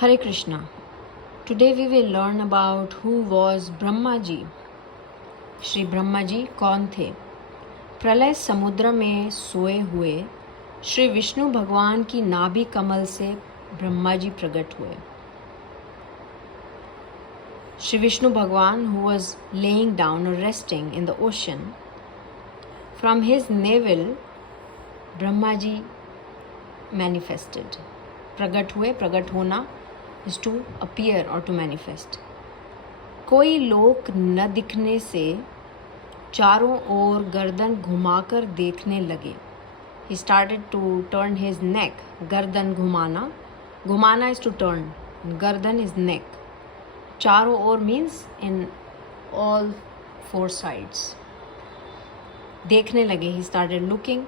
Hare Krishna. Today we will learn about who was Brahma जी. श्री ब्रह्मा जी कौन थे? प्रलय समुद्र में सोए हुए श्री विष्णु भगवान की नाभि कमल से ब्रह्मा जी प्रकट हुए. Shri Vishnu Bhagwan, who was laying down or resting in the ocean, from his navel Brahma ji manifested. प्रकट हुए, प्रकट होना is to appear or to manifest. कोई लोक न दिखने से चारों ओर गर्दन घुमाकर देखने लगे. He started to turn his neck. गर्दन घुमाना, घुमाना is to turn, गर्दन is neck. चारों ओर means in all four sides. देखने लगे, he started looking.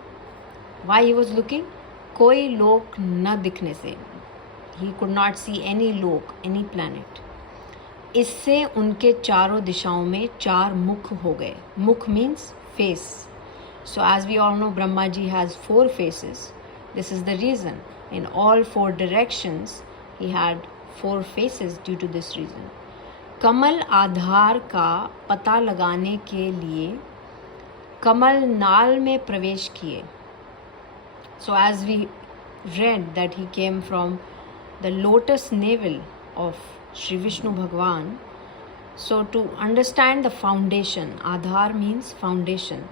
Why he was looking? कोई लोक न दिखने से. He could not see any lok, any planet. इससे उनके चारों दिशाओं में चार मुख हो गए. मुख means face. So as we all know, Brahma ji has four faces. This is the reason. In all four directions, he had four faces due to this reason. कमल आधार का पता लगाने के लिए कमल नाल में प्रवेश किए. So as we read that he came from the lotus navel of Shri Vishnu Bhagwan. So to understand the foundation, Aadhar means foundation.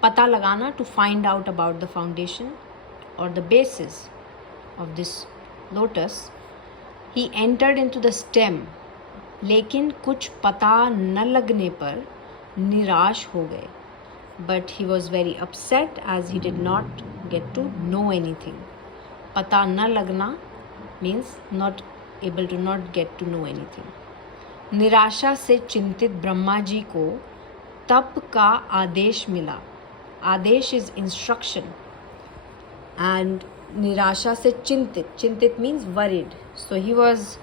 Pata lagana, to find out about the foundation or the basis of this lotus. He entered into the stem. लेकिन कुछ पता न लगने पर निराश हो गए. But he was very upset as he did not get to know anything. पता न लगना means not able to not get to know anything. निराशा से चिंतित ब्रह्मा जी को तप का आदेश मिला. आदेश is instruction. And निराशा से चिंतित, चिंतित means worried. So he was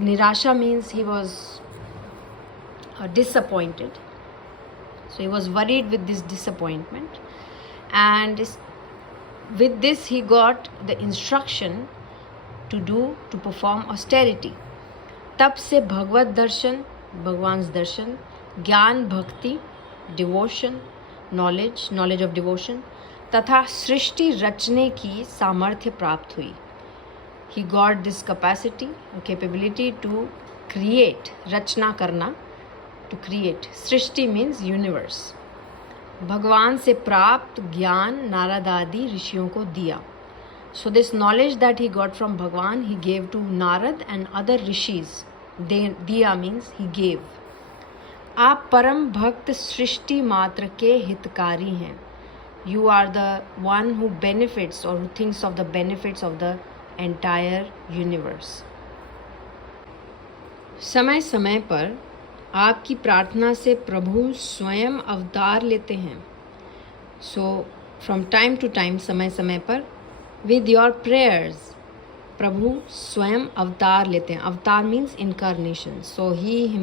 निराशा means he was disappointed. So he was worried with this disappointment, and with this he got the instruction to perform austerity. तब से भगवत दर्शन, भगवान दर्शन, ज्ञान भक्ति, डिवोशन, knowledge of devotion, तथा सृष्टि रचने की सामर्थ्य प्राप्त हुई. He got this capacity or capability to create, रचना करना, to create. Srishti means universe. भगवान से प्राप्त ज्ञान नारद आदि ऋषियों को दिया. So this knowledge that he got from Bhagwan, he gave to Narad and other rishis. दिया means he gave. आप परम भक्त सृष्टि मात्र के हितकारी हैं. You are the one who benefits or who thinks of the benefits of the entire universe. समय समय पर आपकी प्रार्थना से प्रभु स्वयं अवतार लेते हैं. So from time to time, समय समय पर, विद योर प्रेयर्स, प्रभु स्वयं अवतार लेते हैं. Avatar means incarnation. So he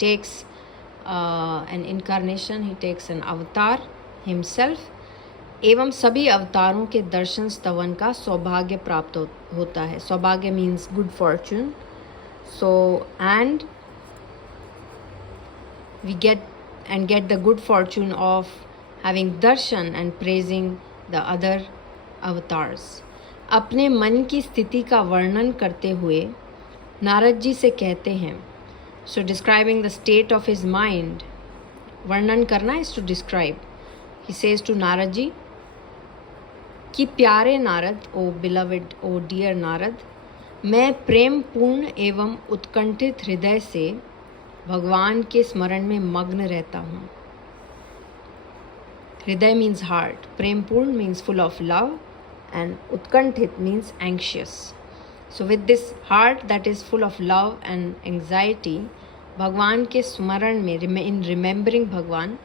takes an incarnation, he takes an avatar himself. एवं सभी अवतारों के दर्शन स्तवन का सौभाग्य प्राप्त होता है. सौभाग्य means good Fortune. So and we get the good fortune of having darshan and praising the other avatars. अपने मन की स्थिति का वर्णन करते हुए नारद जी से कहते हैं. So describing the state of his mind, वर्णन करना is to describe. He says to Narad ji कि प्यारे नारद, ओ beloved, ओ dear नारद, मैं प्रेम पूर्ण एवं उत्कंठित हृदय से भगवान के स्मरण में मग्न रहता हूँ. हृदय मीन्स हार्ट, प्रेम पूर्ण means full of love, and उत्कंठित means anxious. So with this heart that is full of love and anxiety, भगवान के स्मरण में, इन रिमेंबरिंग भगवान,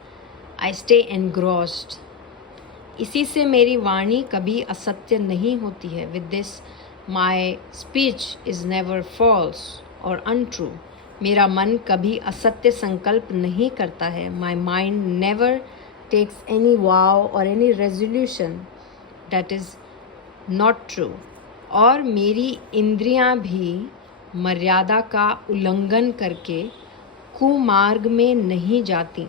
आई स्टे एनग्रॉस्ड. इसी से मेरी वाणी कभी असत्य नहीं होती है. With this my speech is never false और अनट्रू. मेरा मन कभी असत्य संकल्प नहीं करता है. My mind never takes any vow और any resolution that is not true. और मेरी इंद्रियां भी मर्यादा का उल्लंघन करके कुमार्ग में नहीं जाती.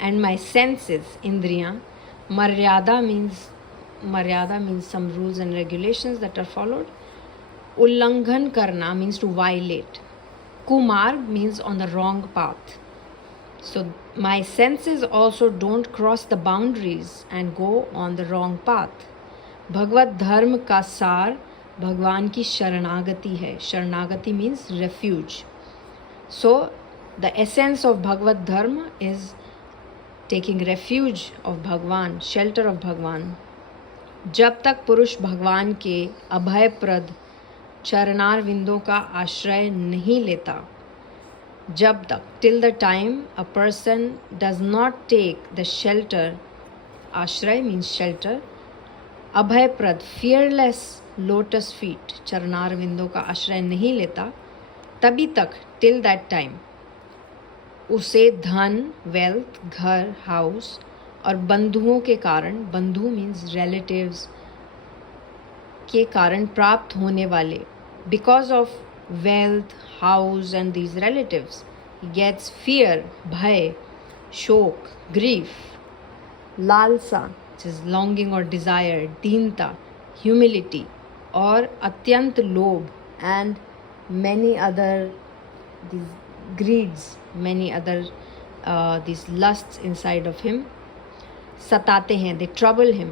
एंड माई सेंसेस, इंद्रियां, मर्यादा means some rules and regulations that are followed. उल्लंघन करना means to violate. Kumarg means on the wrong path. So my senses also don't cross the boundaries and go on the wrong path. भगवत धर्म का सार भगवान की शरणागति है. शरणागति means refuge. So the essence of Bhagavad Dharma is taking refuge of Bhagwan, shelter of Bhagwan. जब तक पुरुष भगवान के अभयप्रद चरणार विंदों का आश्रय नहीं लेता, जब तक, till the time a person does not take the shelter, आश्रय means shelter, अभयप्रद fearless lotus feet, चरणार विंदों का आश्रय नहीं लेता, तभी तक, till that time, उसे धन, वेल्थ, घर, हाउस और बंधुओं के कारण, बंधु मीन्स रिलेटिव्स, के कारण प्राप्त होने वाले, because of wealth, house and these relatives, gets fear, भय, शोक, ग्रीफ, लालसा which is longing or desire, दीनता, ह्यूमिलिटी और अत्यंत लोभ, and many other these greeds, many other these lusts inside of him सताते हैं, they trouble him.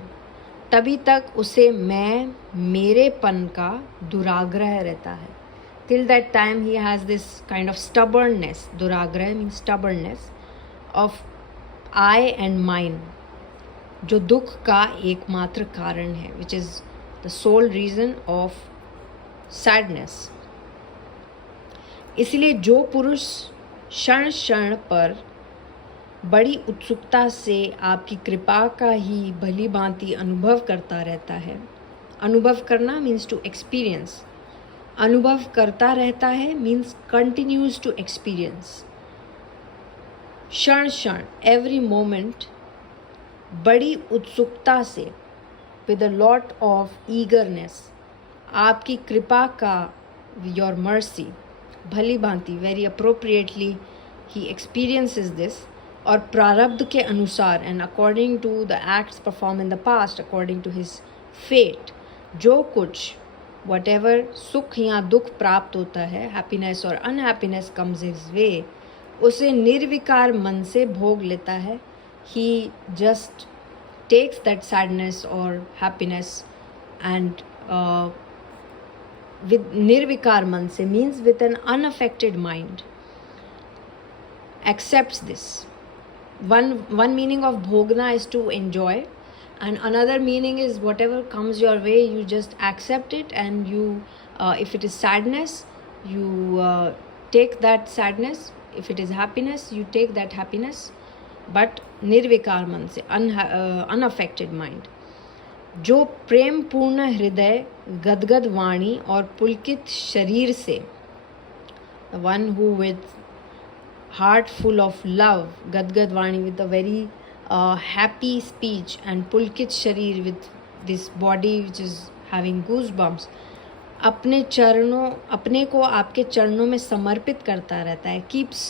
तभी तक उसे मैं मेरेपन का दुराग्रह रहता है. Till that time he has this kind of stubbornness. दुराग्रह means stubbornness of I and mine, जो दुख का एकमात्र कारण है, which is the sole reason of sadness. इसलिए जो पुरुष क्षण क्षण पर बड़ी उत्सुकता से आपकी कृपा का ही भली भांति अनुभव करता रहता है. अनुभव करना मीन्स टू एक्सपीरियंस. अनुभव करता रहता है मीन्स कंटिन्यूज टू एक्सपीरियंस. क्षण क्षण, एवरी मोमेंट, बड़ी उत्सुकता से, with a lot of eagerness, आपकी कृपा का, योर मर्सी, भली भांति, very appropriately he experiences this. और प्रारब्ध के अनुसार, and according to the acts perform in the past, according to his fate, जो कुछ, वट एवर सुख या दुख प्राप्त होता है, हैप्पीनेस और अनहैप्पीनेस कम्स हिज वे, उसे निर्विकार मन से भोग लेता है. He just takes that sadness और हैप्पीनेस एंड विद निर्विकार मन से means with an unaffected mind accepts this. One meaning of bhogna is to enjoy, and another meaning is whatever comes your way, you just accept it, and you if it is sadness, you take that sadness. If it is happiness, you take that happiness, but nirvikar man se, unaffected mind. जो प्रेम पूर्ण हृदय, गदगद वाणी और पुलकित शरीर से, the one who with heart full of love, Gadgad Vani, with a very happy speech, and Pulkit Sharir, with this body which is having goosebumps, अपने चरणों, अपने को आपके चरणों में समर्पित करता रहता है, keeps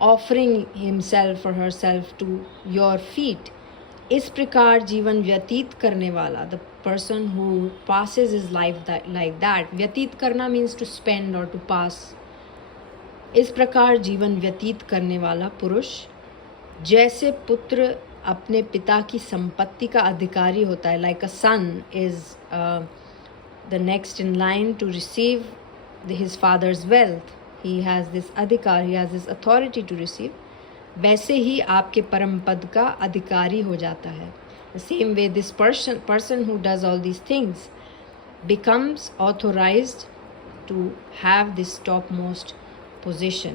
offering himself or herself to your feet. इस प्रकार जीवन व्यतीत करने वाला, the person who passes his life like that, व्यतीत करना means to spend or to pass. इस प्रकार जीवन व्यतीत करने वाला पुरुष, जैसे पुत्र अपने पिता की संपत्ति का अधिकारी होता है, like a son is the next in line to receive his father's wealth, he has this अधिकार, he has this authority to receive, वैसे ही आपके परम पद का अधिकारी हो जाता है. The same way this person who does all these things becomes authorized to have this topmost position